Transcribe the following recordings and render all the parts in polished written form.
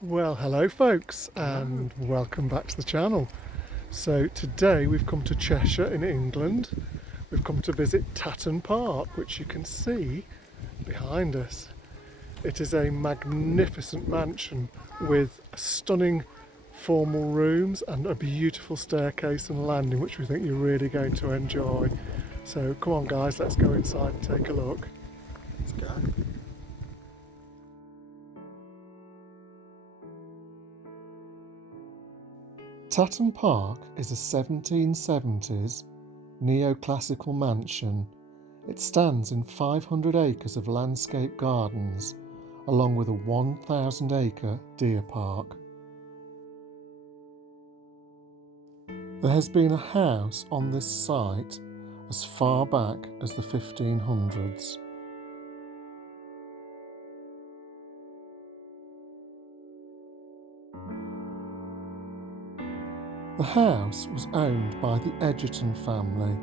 Well, hello folks, and welcome back to the channel. So today we've come to Cheshire in England. We've come to visit Tatton Park, which you can see behind us. It is a magnificent mansion with stunning formal rooms and a beautiful staircase and landing, which we think you're really going to enjoy. So come on guys, let's go inside and take a look. Let's go. Tatton Park is a 1770s neoclassical mansion. It stands in 500 acres of landscape gardens, along with a 1,000-acre deer park. There has been a house on this site as far back as the 1500s. The house was owned by the Edgerton family.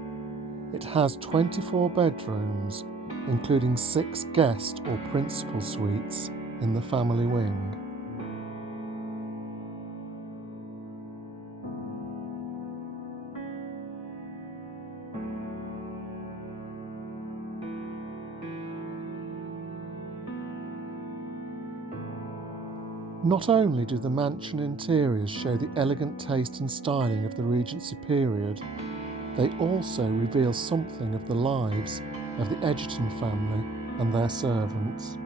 It has 24 bedrooms, including 6 guest or principal suites in the family wing. Not only do the mansion interiors show the elegant taste and styling of the Regency period, they also reveal something of the lives of the Edgerton family and their servants.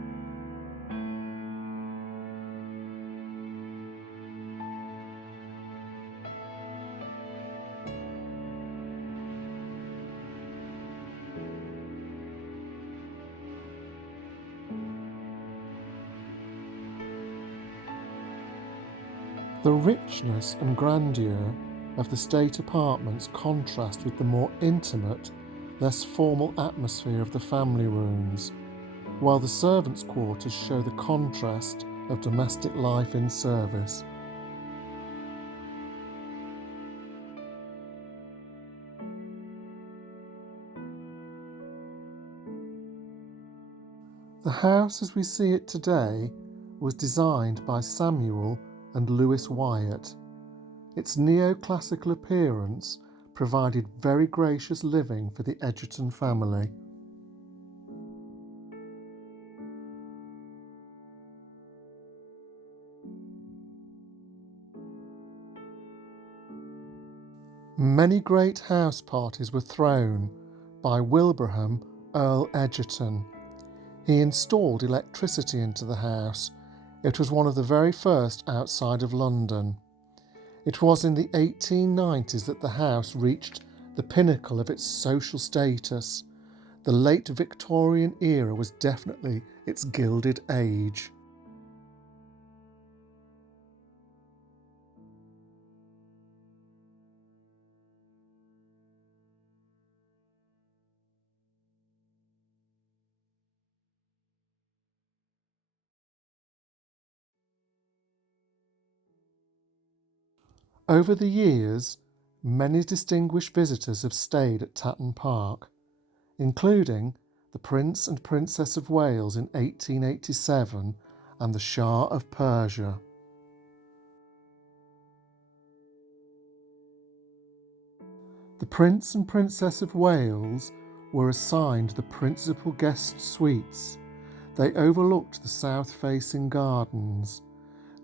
The richness and grandeur of the state apartments contrast with the more intimate, less formal atmosphere of the family rooms, while the servants' quarters show the contrast of domestic life in service. The house as we see it today was designed by Samuel and Lewis Wyatt. Its neoclassical appearance provided very gracious living for the Edgerton family. Many great house parties were thrown by Wilbraham, Earl Edgerton. He installed electricity into the house. It was one of the very first outside of London. It was in the 1890s that the house reached the pinnacle of its social status. The late Victorian era was definitely its gilded age. Over the years, many distinguished visitors have stayed at Tatton Park, including the Prince and Princess of Wales in 1887 and the Shah of Persia. The Prince and Princess of Wales were assigned the principal guest suites. They overlooked the south-facing gardens.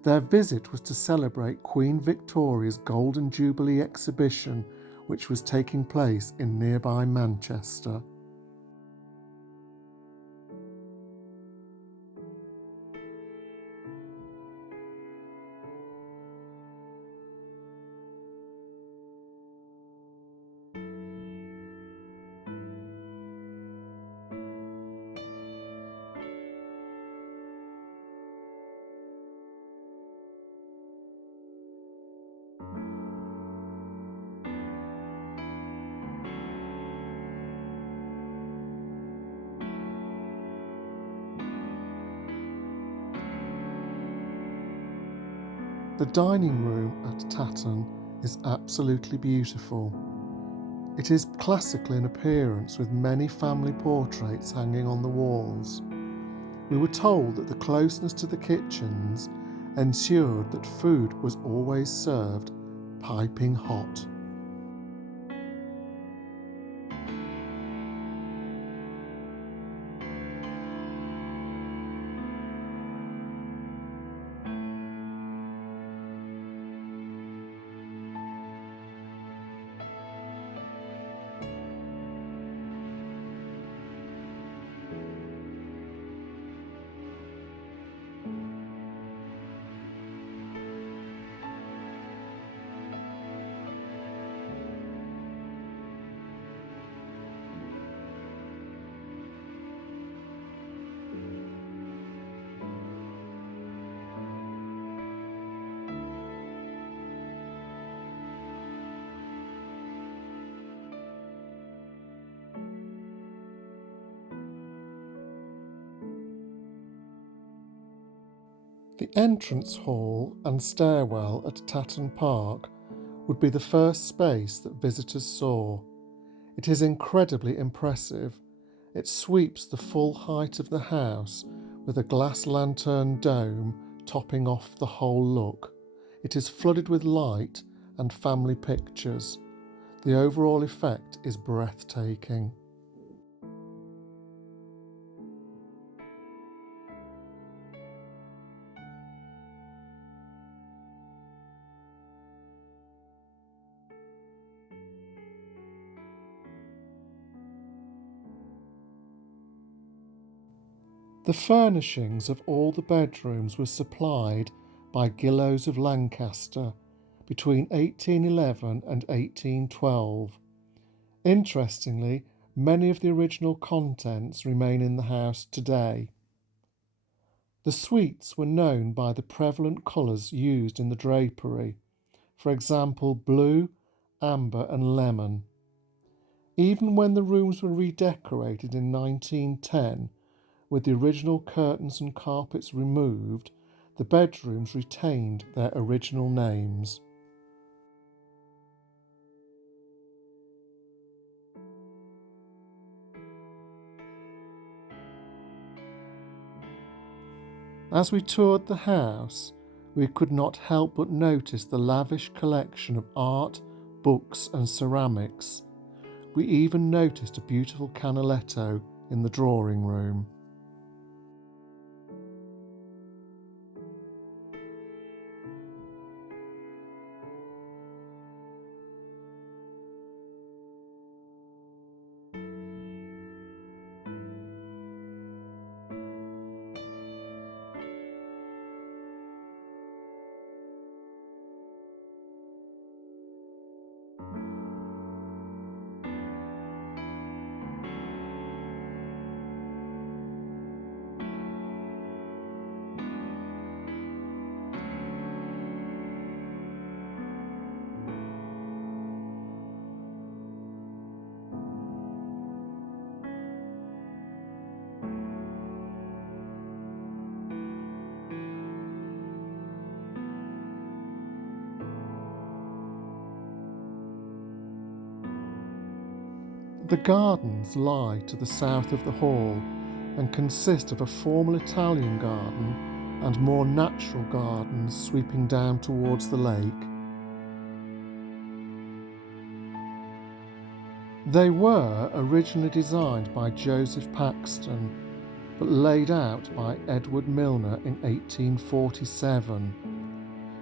Their visit was to celebrate Queen Victoria's Golden Jubilee exhibition, which was taking place in nearby Manchester. The dining room at Tatton is absolutely beautiful. It is classical in appearance with many family portraits hanging on the walls. We were told that the closeness to the kitchens ensured that food was always served piping hot. The entrance hall and stairwell at Tatton Park would be the first space that visitors saw. It is incredibly impressive. It sweeps the full height of the house with a glass lantern dome topping off the whole look. It is flooded with light and family pictures. The overall effect is breathtaking. The furnishings of all the bedrooms were supplied by Gillows of Lancaster between 1811 and 1812. Interestingly, many of the original contents remain in the house today. The suites were known by the prevalent colours used in the drapery, for example blue, amber and lemon. Even when the rooms were redecorated in 1910, with the original curtains and carpets removed, the bedrooms retained their original names. As we toured the house, we could not help but notice the lavish collection of art, books and ceramics. We even noticed a beautiful canaletto in the drawing room. The gardens lie to the south of the hall and consist of a formal Italian garden and more natural gardens sweeping down towards the lake. They were originally designed by Joseph Paxton, but laid out by Edward Milner in 1847.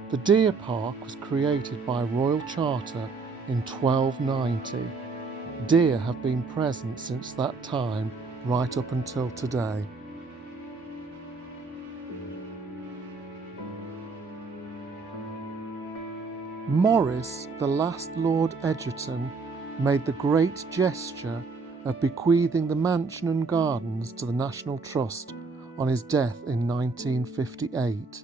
The deer park was created by Royal Charter in 1290. Deer have been present since that time right up until today. Maurice, the last Lord Edgerton, made the great gesture of bequeathing the mansion and gardens to the National Trust on his death in 1958.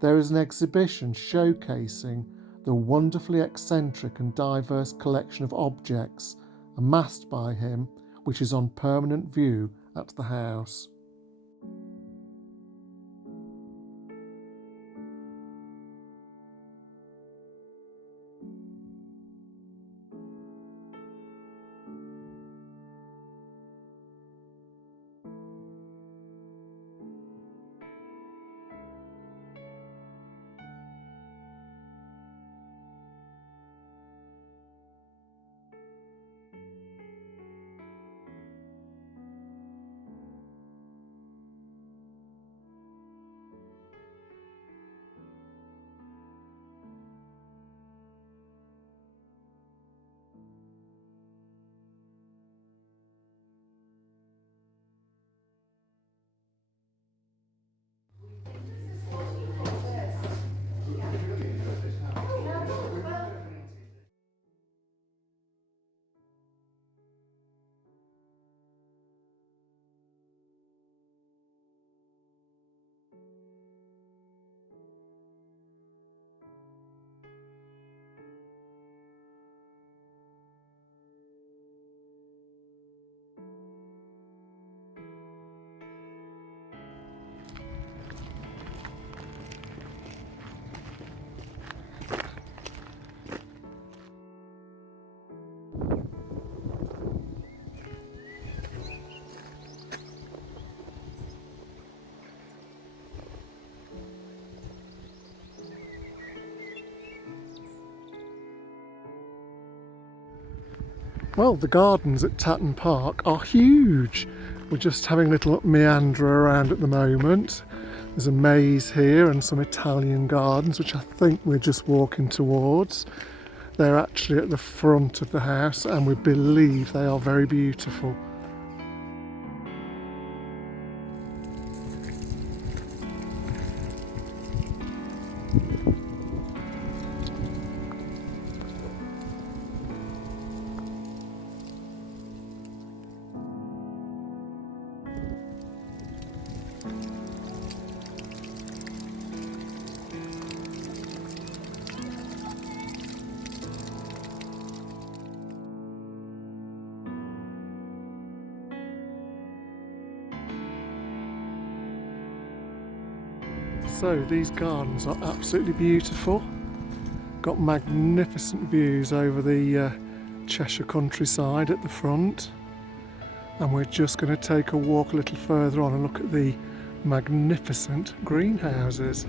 There is an exhibition showcasing the wonderfully eccentric and diverse collection of objects amassed by him, which is on permanent view at the house. Well, the gardens at TATTON Park are huge. We're just having a little meander around at the moment. There's a maze here and some Italian gardens, which I think we're just walking towards. They're actually at the front of the house and we believe they are very beautiful. So these gardens are absolutely beautiful. Got magnificent views over the Cheshire countryside at the front. And we're just going to take a walk a little further on and look at the magnificent greenhouses.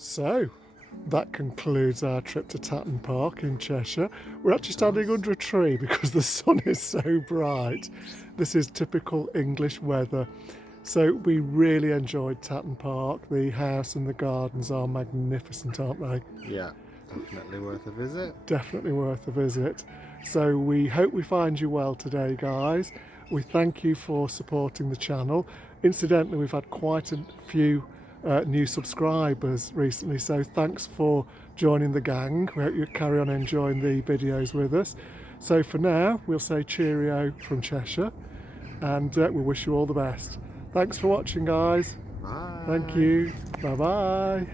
So, that concludes our trip to TATTON Park in Cheshire. We're actually standing under a tree because the sun is so bright. This is typical English weather. So we really enjoyed TATTON Park. The house and the gardens are magnificent, aren't they? Yeah, definitely worth a visit. Definitely worth a visit. So we hope we find you well today, guys. We thank you for supporting the channel. Incidentally, we've had quite a few new subscribers recently, so thanks for joining the gang. We hope you carry on enjoying the videos with us. So for now, we'll say cheerio from Cheshire, and we wish you all the best. Thanks for watching, guys. Bye. Thank you. Bye bye.